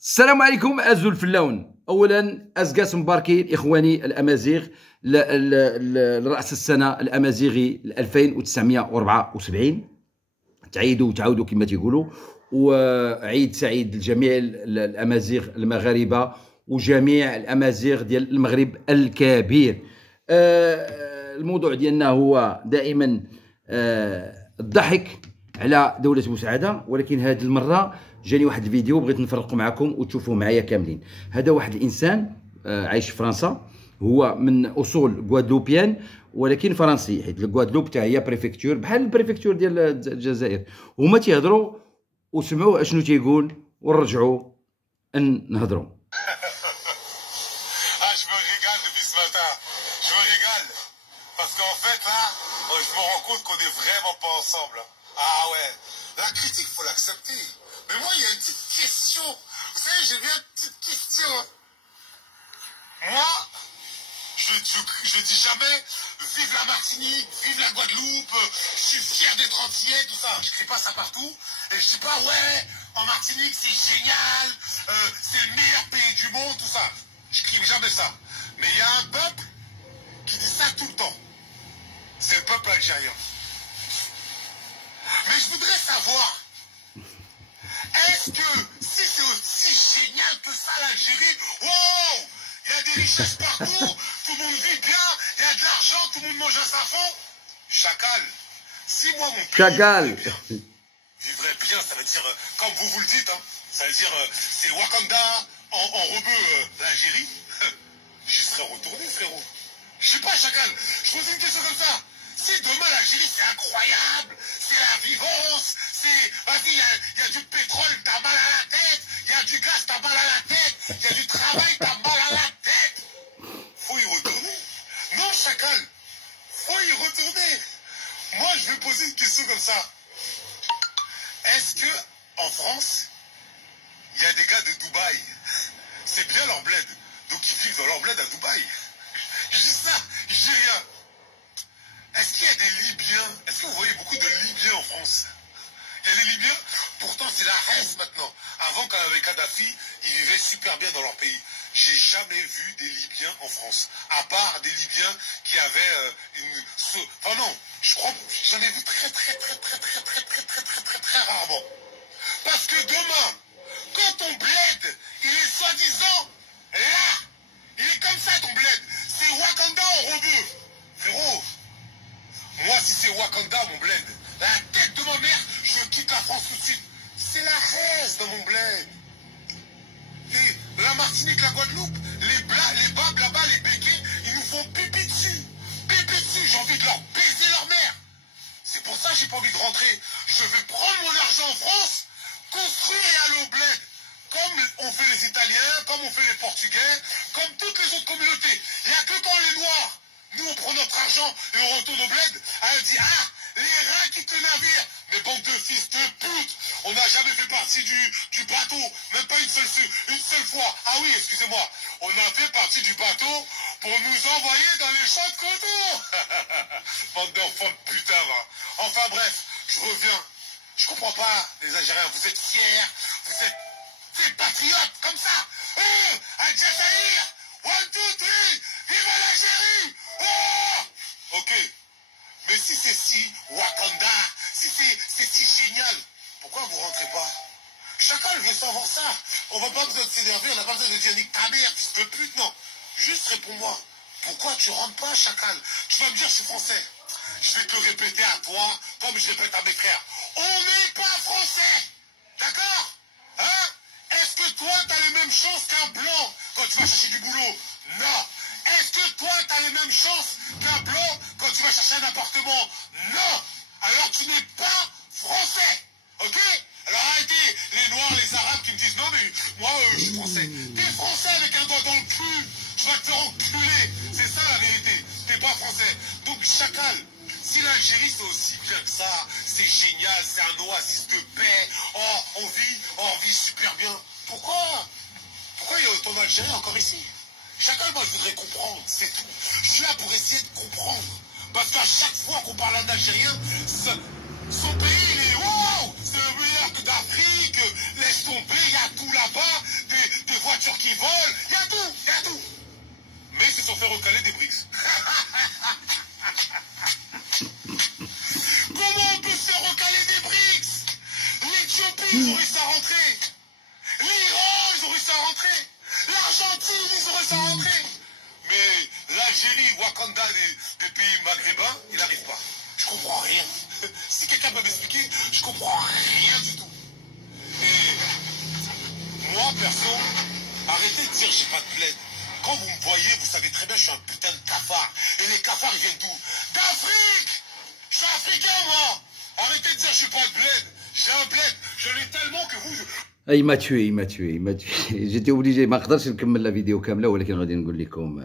السلام عليكم أزول في اللون. اولا ازقاس مباركين اخواني الامازيغ لراس السنه الامازيغي 2974. تعيدوا وتعاودوا كما تيقولوا، وعيد سعيد لجميع الامازيغ المغاربه وجميع الامازيغ ديال المغرب الكبير. الموضوع ديالنا هو دائما الضحك على دولة بوسعادة، ولكن هذه المرة جاني واحد الفيديو بغيت نفرقه معكم وتشوفوه معايا كاملين. هذا واحد الإنسان عايش في فرنسا، هو من أصول غوادلوبيان ولكن فرنسي، حيت الغوادلوب تاع هي بريفكتور بحال البريفكتور ديال الجزائر. هما تيهضروا وسمعوا اشنو تيقول ونرجعوا نهضروا. Parce qu'en fait, là, je me rends compte qu'on est vraiment pas ensemble. Ah ouais, la critique, faut l'accepter. Mais moi, il y a une petite question. Vous savez, j'ai bien une petite question. Moi, je dis jamais vive la Martinique, vive la Guadeloupe, je suis fier d'être antillais, tout ça. Je crie pas ça partout. Et je dis pas, ouais, en Martinique, c'est génial, c'est le meilleur pays du monde, tout ça. Je crie jamais ça. Mais il y a un peuple qui dit ça tout le temps. C'est le peuple algérien. Mais je voudrais savoir, est-ce que si c'est aussi génial que ça l'Algérie, wow, il y a des richesses partout, tout le monde vit bien, il y a de l'argent, tout le monde mange à sa faim. Chacal, si moi mon pays vivrait bien, ça veut dire, comme vous le dites, hein, ça veut dire c'est Wakanda en rebeu l'Algérie, j'y serais retourné frérot. Je sais pas, Chacal, je pose une question comme ça. Si demain l'Algérie c'est incroyable, c'est la vivance, c'est... Vas-y, il y a du pétrole, t'as mal à la tête, il y a du gaz, t'as mal à la tête, il y a du travail, t'as mal à la tête. Faut y retourner. Non, Chacal, faut y retourner. Moi, je vais poser une question comme ça. Est-ce que en France, il y a des gars de Dubaï? C'est bien leur bled. Donc ils vivent dans leur bled à Dubaï. Je dis ça, je dis rien. Est-ce qu'il y a des Libyens? Est-ce que vous voyez beaucoup de Libyens en France? Il y a des Libyens, pourtant c'est la haine maintenant. Avant, quand il y avait Kadhafi, ils vivaient super bien dans leur pays. J'ai jamais vu des Libyens en France. À part des Libyens qui avaient une... Enfin non, je crois j'en ai vu très rarement. Parce que demain, quand ton bled, il est soi-disant là, il est comme ça ton bled. C'est Wakanda en rebeu. Frérot, moi si c'est Wakanda mon bled, la tête de ma mère, je quitte la France tout de suite. C'est la haine dans mon bled. Et la Martinique, la Guadeloupe, les babes là-bas, les béquets, ils nous font pipi dessus. Pipi dessus, j'ai envie de leur baiser leur mère. C'est pour ça que j'ai pas envie de rentrer. Je vais prendre mon argent en France, construire et aller au bled. Comme on fait les Italiens, comme on fait les Portugais, comme toutes les autres communautés. Il n'y a que quand les Noirs, nous on prend notre argent et on retourne au bled, elle dit ah, les reins quittent le navire. Mais bande de fils de pute, on n'a jamais fait partie du bateau, même pas une seule fois. Ah oui, excusez-moi, on a fait partie du bateau pour nous envoyer dans les champs de coton. Bande d'enfants de putain, va. Enfin bref, je reviens. Je comprends pas, les Algériens, vous êtes fiers, vous êtes des patriotes comme ça. Algérie, 1, 2, 3, vive l'Algérie. Oh, ok. Mais si c'est si Wakanda, si c'est si génial, pourquoi vous rentrez pas? Chacun veut savoir ça. On va pas besoin de s'énerver, on n'a pas besoin de dire nique ta mère, fils de pute, non. Juste réponds-moi. Pourquoi tu rentres pas, Chacal? Tu vas me dire je suis français. Je vais te le répéter à toi, comme je répète à mes frères. On n'est pas français. D'accord? Hein? Est-ce que toi, tu as les mêmes chances qu'un blanc quand tu vas chercher du boulot? Non. Est-ce que toi, tu as les mêmes chances qu'un blanc quand tu vas chercher un appartement? Non. Alors tu n'es pas français. Ok? Alors arrêtez les Noirs, les Arabes qui me disent non mais moi je suis français. T'es français avec un doigt dans le cul. Je vais te faire enculer. C'est ça la vérité. T'es pas français. Donc Chacal, si l'Algérie c'est aussi bien que ça, c'est génial, c'est un oasis de paix, oh on vit super bien. Pourquoi il y a autant d'Algériens encore ici? Chacal, moi je voudrais comprendre, c'est tout. Je suis là pour essayer de comprendre. Parce qu'à chaque fois qu'on parle d'un Algérien, son pays il est wow, c'est le meilleur que d'Afrique, laisse tomber, il y a tout là-bas, des Wakanda des pays maghrébins, il n'arrive pas. Je comprends rien. Si quelqu'un peut m'expliquer, je comprends rien du tout. Et moi, perso, arrêtez de dire j'ai pas de bled. Quand vous me voyez, vous savez très bien que je suis un putain de cafard. Et les cafards, ils viennent d'où? D'Afrique! Je suis africain, moi! Arrêtez de dire je suis pas de bled. J'ai un bled. Je l'ai tellement que vous... il m'a tué, il m'a tué, il m'a tué. J'étais obligé ما نقدرش نكمل لا فيديو كامله ولكن غادي نقول لكم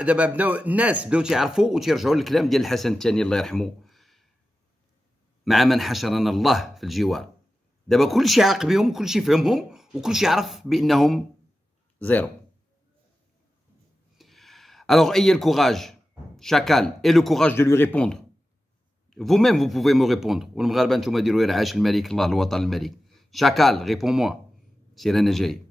دابا الناس بداو تيعرفوا وتيرجعوا للكلام ديال الحسن الثاني الله يرحمه مع من حشرنا الله في الجوار. دابا كلشي عاق بهم وكلشي فهمهم وكلشي عرف بانهم زيرو. Alors ayez le courage, chacal, et le courage de lui répondre. Vous-même, vous pouvez me répondre. والمغاربه نتوما ديروا يرعاش الملك الله الوطن الملك. Chacal, réponds-moi. سير انا جاي.